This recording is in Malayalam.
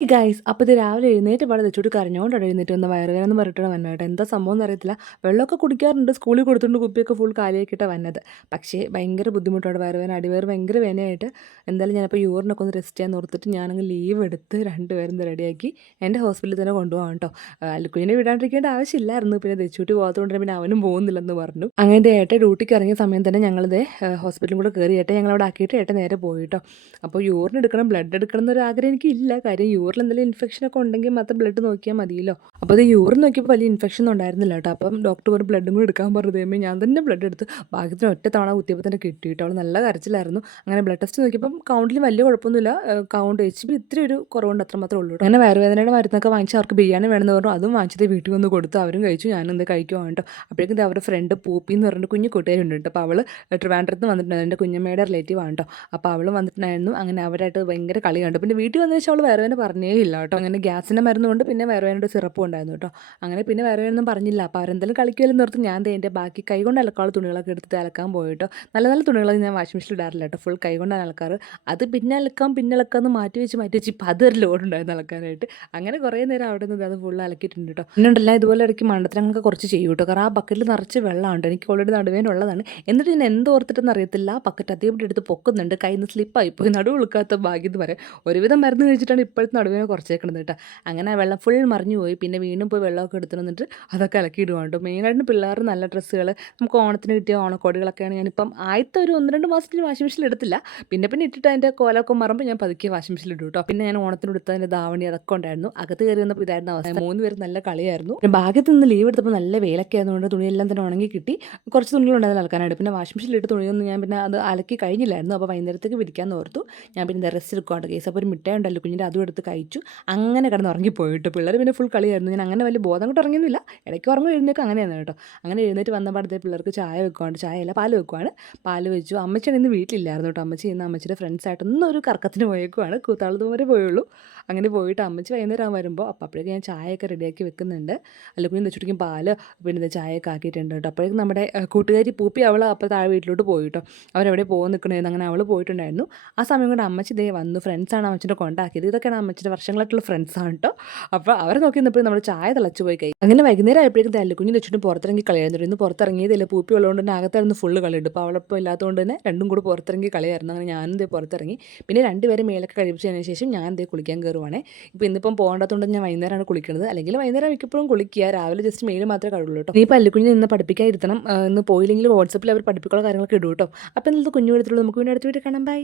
ഗൈസ് അപ്പോൾ ഇത് രാവിലെ എഴുന്നേറ്റ് പാടെ തെച്ചോട്ട് കരഞ്ഞോണ്ടാണ് എഴുന്നേറ്റ് വന്ന വയറുവേദന എന്ന് പറഞ്ഞിട്ടാണ് വന്നത് കേട്ടോ. എന്താ സംഭവം എന്ന് അറിയത്തില്ല. വെള്ളമൊക്കെ കുടിക്കാറുണ്ട്, സ്കൂളിൽ കൊടുത്തിട്ടുണ്ട്, കുപ്പിയൊക്കെ ഫുൾ കാലിയാക്കിയിട്ടാണ് വന്നത്. പക്ഷേ ഭയങ്കര ബുദ്ധിമുട്ടാണ്, വയറുവേദന അടിവയറ് ഭയങ്കര വേദനയായിട്ട്. എന്തായാലും ഞാനിപ്പോൾ യൂറിനൊക്കെ ഒന്ന് റെസ്റ്റ് ചെയ്യാൻ ഓർത്തിട്ട് ഞാനങ്ങ് ലീവ് എടുത്ത് രണ്ടുപേരും റെഡിയാക്കി എൻ്റെ ഹോസ്പിറ്റലിൽ തന്നെ കൊണ്ടുപോകാം കേട്ടോ. അല്ലുക്കുഞ്ഞിനെ വിടാണ്ടിരിക്കേണ്ട ആവശ്യമില്ലായിരുന്നു. പിന്നെ തെച്ചൂട്ടി പോകാത്തതുകൊണ്ട് പിന്നെ അവനും പോകുന്നില്ലെന്ന് പറഞ്ഞു. അങ്ങനെ ഏട്ടൻ ഡ്യൂട്ടിക്ക് ഇറങ്ങിയ സമയം തന്നെ ഞങ്ങളിത് ഹോസ്പിറ്റലും കൂടെ കയറി ഏട്ടൻ ഞങ്ങളവിടെ ആക്കിയിട്ട് ഏട്ടൻ നേരെ പോയി കേട്ടോ. അപ്പോൾ യൂറിൻ എടുക്കണം, ബ്ലഡ് എടുക്കണം എന്നൊരു ആഗ്രഹം എനിക്കില്ല. കാര്യം യൂറിൽ എന്തെങ്കിലും ഇൻഫെക്ഷനൊക്കെ ഉണ്ടെങ്കിൽ മാത്രം ബ്ലഡ് നോക്കിയാൽ മതിയല്ലോ. അപ്പോൾ അത് യൂറിൻ നോക്കിയപ്പോൾ വലിയ ഇൻഫെക്ഷൻ ഒന്നും ഉണ്ടായിരുന്നില്ല കേട്ടോ. അപ്പം ഡോക്ടർ പറഞ്ഞു ബ്ലഡും കൂടി എടുക്കാൻ പറഞ്ഞു. ദൈവമേ, ഞാൻ തന്നെ ബ്ലഡ് എടുത്ത് ഭാഗ്യത്തിന് ഒറ്റ തവണ കുത്തിയപ്പോൾ തന്നെ കിട്ടിയിട്ട് അവൾ നല്ല കരച്ചിലായിരുന്നു. അങ്ങനെ ബ്ലഡ് ടെസ്റ്റ് നോക്കിയപ്പം കൗണ്ടിൽ വലിയ കുഴപ്പമൊന്നുമില്ല. കൗണ്ട് HB ഇത്തിരി ഒരു കുറവുണ്ട്, അത്രമാത്രമേ ഉള്ളൂ. അങ്ങനെ വയറുവേദനയുടെ മരുന്നൊക്കെ വാങ്ങിച്ച് അവർക്ക് ബിരിയാണി വേണമെന്ന് പറഞ്ഞു. അതും വാങ്ങിച്ചത് വീട്ടിൽ വന്ന് കൊടുത്ത് അവരും കഴിച്ചു, ഞാനും എന്ത് കഴിക്കുവാണ് കേട്ടോ. അപ്പോഴേക്കും അവരുടെ ഫ്രണ്ട് പൂപ്പി എന്ന് പറഞ്ഞിട്ട് കുഞ്ഞു കൂട്ടുകാരുണ്ട് കേട്ടോ. അപ്പോൾ അവൾ ട്രിവാൻഡ്രത്ത് വന്നിട്ടുണ്ടായിരുന്നു, എൻ്റെ കുഞ്ഞമ്മയുടെ റിലേറ്റീവ് ആണ് കേട്ടോ. അപ്പോൾ അവൾ വന്നിട്ടുണ്ടായിരുന്നു. അങ്ങനെ അവരായിട്ട് ഭയങ്കര കളി കണ്ടു. പിന്നെ വീട്ടിൽ വന്നതിന് ശേഷം അവൾ വയറുവേദന പറഞ്ഞേ ഇല്ല കേട്ടോ. അങ്ങനെ ഗ്യാസിൻ്റെ മരുന്നുകൊണ്ട് പിന്നെ വയറുവേദനയുടെ സിറപ്പും ഉണ്ടായിരുന്നു കേട്ടോ. അങ്ങനെ പിന്നെ വയറുവേദനയൊന്നും പറഞ്ഞില്ല. അപ്പോൾ അവരെന്തായാലും കളിക്കുമല്ലോ നിർത്തി ഞാൻ എൻ്റെ ബാക്കി കൈ കൊണ്ട് അലക്കാനുള്ള തുണികളൊക്കെ എടുത്തിട്ട് അലക്കാൻ പോയി കേട്ടോ. നല്ല നല്ല തുണികളൊക്കെ ഞാൻ വാഷിംഗ് മെഷീനിൽ ഇടാറില്ല കേട്ടോ, ഫുൾ കൈ കൊണ്ടാണ് അലക്കാറ്. അത് പിന്നെ അലക്കാമെന്ന് മാറ്റി വെച്ച് ഇപ്പം അതൊരു ലോഡുണ്ടായിരുന്നു അലക്കാനായിട്ട്. അങ്ങനെ കുറേ നേരം അവിടെ നിന്ന് അത് ഫുൾ അലക്കിയിട്ടുണ്ട് കേട്ടോ. പിന്നുണ്ടല്ല ഇതുപോലെ ഇടയ്ക്ക് മണ്ടത്തരങ്ങളൊക്കെ കുറച്ച് ചെയ്യും കേട്ടോ. കാരണം ആ ബക്കറ്റിൽ നിറച്ച് വെള്ളമുണ്ട്, എനിക്ക് ഓൾറെഡി നടുവേനുള്ളതാണ്. എന്നിട്ട് ഞാൻ എന്തോർത്തിട്ടെന്ന് അറിയത്തില്ല, ആ ബക്കറ്റ് അതേപടി എടുത്ത് പൊക്കുന്നുണ്ട്, കയ്യിൽ നിന്ന് സ്ലിപ്പായിപ്പോയി, നടുവ് ഉളുക്കാത്ത ഭാഗ്യം എന്ന് പറയാം. ഒരുവിധം മരുന്ന് കഴിച്ചിട്ടാണ് ഇപ്പോഴത്തെ നടുവേനെ കുറച്ചേക്കണത് കേട്ടോ. അങ്ങനെ വെള്ളം ഫുൾ മറിഞ്ഞു പോയി. പിന്നെ വീണ്ടും പോയി വെള്ളമൊക്കെ എടുത്തു വന്നിട്ട് അതൊക്കെ അലക്കിയിടുവാണ് കേട്ടോ. മെയിനായിട്ട് പിള്ളേർ നല്ല ഡ്രസ്സുകൾ, നമുക്ക് ഓണത്തിന് കിട്ടിയ ഓണക്കോടികളൊക്കെയാണ് ഞാനിപ്പം ആദ്യത്തെ ഒരു 1-2 മാസത്തിന് വാഷിംഗ് മെഷീനിൽ എടുത്തില്ല. പിന്നെ ഇട്ടിട്ട് അതിൻ്റെ കോലമൊക്കെ മറുമ്പോൾ ഞാൻ പതുക്കെ വാഷിംഗ് മെഷീനിൽ ഇടും കേട്ടോ. പിന്നെ ഞാൻ ഓണത്തിന് എടുത്തതിൻ്റെ ധാവണി അതൊക്കെ ഉണ്ടായിരുന്നു. അകത്ത് കയറി വന്നപ്പോൾ ഇതായിരുന്നു അവസ്ഥ. 3 പേര് നല്ല കളിയായിരുന്നു. പിന്നെ ഭാഗ്യത്തിൽ നിന്ന് ലീവ് എടുത്തപ്പോൾ നല്ല വെയിലൊക്കെ ആയതുകൊണ്ട് തുണിയെല്ലാം തന്നെ ഉണങ്ങി കിട്ടി. കുറച്ച് തുണികളുണ്ടായിരുന്നു അലക്കാനായിട്ട്. പിന്നെ വാഷിംഗ് മെഷീനിൽ ഇട്ട് തുണിയൊന്നും ഞാൻ പിന്നെ അത് അലക്കി കഴിഞ്ഞില്ലായിരുന്നു. അപ്പോൾ വൈകുന്നേരത്തേക്ക് വിരിക്കാമെന്ന് ഓർത്തു. ഞാൻ പിന്നെ റെസ്റ്റ് എടുക്കുവാണ്ട് കേസ്. അപ്പോൾ ഒരു മിഠായി ഉണ്ടല്ലോ കുഞ്ഞിൻ്റെ, അതും എടുത്ത് കഴിച്ചു. അങ്ങനെ കിടന്ന് ഉറങ്ങിപ്പോയിട്ട് പിള്ളേർ പിന്നെ ഫുൾ കളിയായിരുന്നു. ഞാൻ അങ്ങനെ വലിയ ബോധം കൊണ്ട് ഉറങ്ങിയൊന്നുമില്ല, ഇടയ്ക്ക് ഉറങ്ങും എഴുന്നേക്കും അങ്ങനെയാണ് കേട്ടോ. അങ്ങനെ എഴുന്നേറ്റ് വന്നപാടത്തെ പിള്ളേർക്ക് ചായ വെക്കുവാണ്, ചായയല്ല പാല് വെക്കുവാണ്. പാല് വെച്ചു. അമ്മച്ചിയാണ് ഇന്ന് വീട്ടിലില്ലായിരുന്നു കേട്ടോ. അമ്മച്ചി ഇന്ന് അമ്മച്ചിയുടെ ഫ്രണ്ട്സായിട്ടൊന്നും ഒരു കറക്കത്തിന് പോയേക്കുവാണ്, കൂത്താളത്ത് വരെ പോയുള്ളൂ. അങ്ങനെ പോയിട്ട് അമ്മച്ചി വൈകുന്നേരം വരുമ്പോൾ അപ്പോഴേക്കും ഞാൻ ചായയൊക്കെ റെഡിയാക്കി വെക്കുന്നുണ്ട്. അല്ലെങ്കിൽ വെച്ചിട്ടും പാല് പിന്നെ ചായയൊക്കെ ആക്കിയിട്ടുണ്ട് കേട്ടോ. അപ്പോഴേക്കും നമ്മുടെ കൂട്ടുകാരി പൂപ്പി അവൾ അപ്പോൾ താഴെ വീട്ടിലോട്ട് പോയി കേട്ടോ. അവരെവിടെ പോകാൻ നിൽക്കണമായിരുന്നു. അങ്ങനെ അവൾ പോയിട്ടുണ്ടായിരുന്നു. ആ സമയം കൊണ്ട് അമ്മച്ചി ദേ വന്നു. ഫ്രണ്ട്സാണ് അമ്മച്ചിൻ്റെ കൊണ്ടാക്കിയത്. ഇതൊക്കെയാണ് അമ്മച്ചിൻ്റെ വർഷങ്ങളായിട്ടുള്ള ഫ്രണ്ട്സാണ് കേട്ടോ. അപ്പോൾ അവരെ നോക്കി നിന്നപ്പോൾ നമ്മുടെ ചായ തിളച്ചു പോയി കൈ. അങ്ങനെ വൈകുന്നേരം ആയപ്പോഴേക്കും തല്ലുകുഞ്ഞ് വെച്ചിട്ട് പുറത്തിറങ്ങി കളിയായിരുന്നു. ഇന്ന് പുറത്തിറങ്ങിയതില്ല, പൂപ്പി ഉള്ളതുകൊണ്ട് തന്നെ അകത്തായിരുന്നു ഫുള്ള് കളിയുണ്ട്. അപ്പോൾ അവളപ്പോൾ ഇല്ലാത്തതുകൊണ്ട് തന്നെ രണ്ടും കൂടി പുറത്തിറങ്ങി കളിയായിരുന്നു. അങ്ങനെ ഞാനും ദേ പുറത്തിറങ്ങി. പിന്നെ രണ്ടുപേരും മേലൊക്കെ കഴിപ്പിച്ചതിന് ശേഷം ഞാൻ ദേ കുളിക്കാൻ കയറുവാണേ. ഇപ്പോൾ ഇന്നിപ്പം പോകേണ്ടതുകൊണ്ട് ഞാൻ വൈകുന്നേരമാണ് കുളിക്കുന്നത്. അല്ലെങ്കിൽ വൈകുന്നേരം മിക്കപ്പോഴും കുളിക്കുക, രാവിലെ ജസ്റ്റ് മേല് മാത്രമേ കഴുകുള്ളൂ കേട്ടോ. ഈ പല്ലുകുഞ്ഞിനെ ഇന്ന് പഠിപ്പിക്കാൻ ഇരുത്തണം. ഇന്ന് പോയില്ലെങ്കിൽ വാട്സപ്പിൽ അവർ പഠിപ്പിക്കാനുള്ള കാര്യങ്ങളൊക്കെ ഇടും കേട്ടോ. അപ്പോൾ ഇന്നത്തെ കുഞ്ഞു എടുത്തുള്ളൂ. നമുക്ക് പിന്നെ അടുത്ത വീട്ടിൽ കാണാം. ബൈ.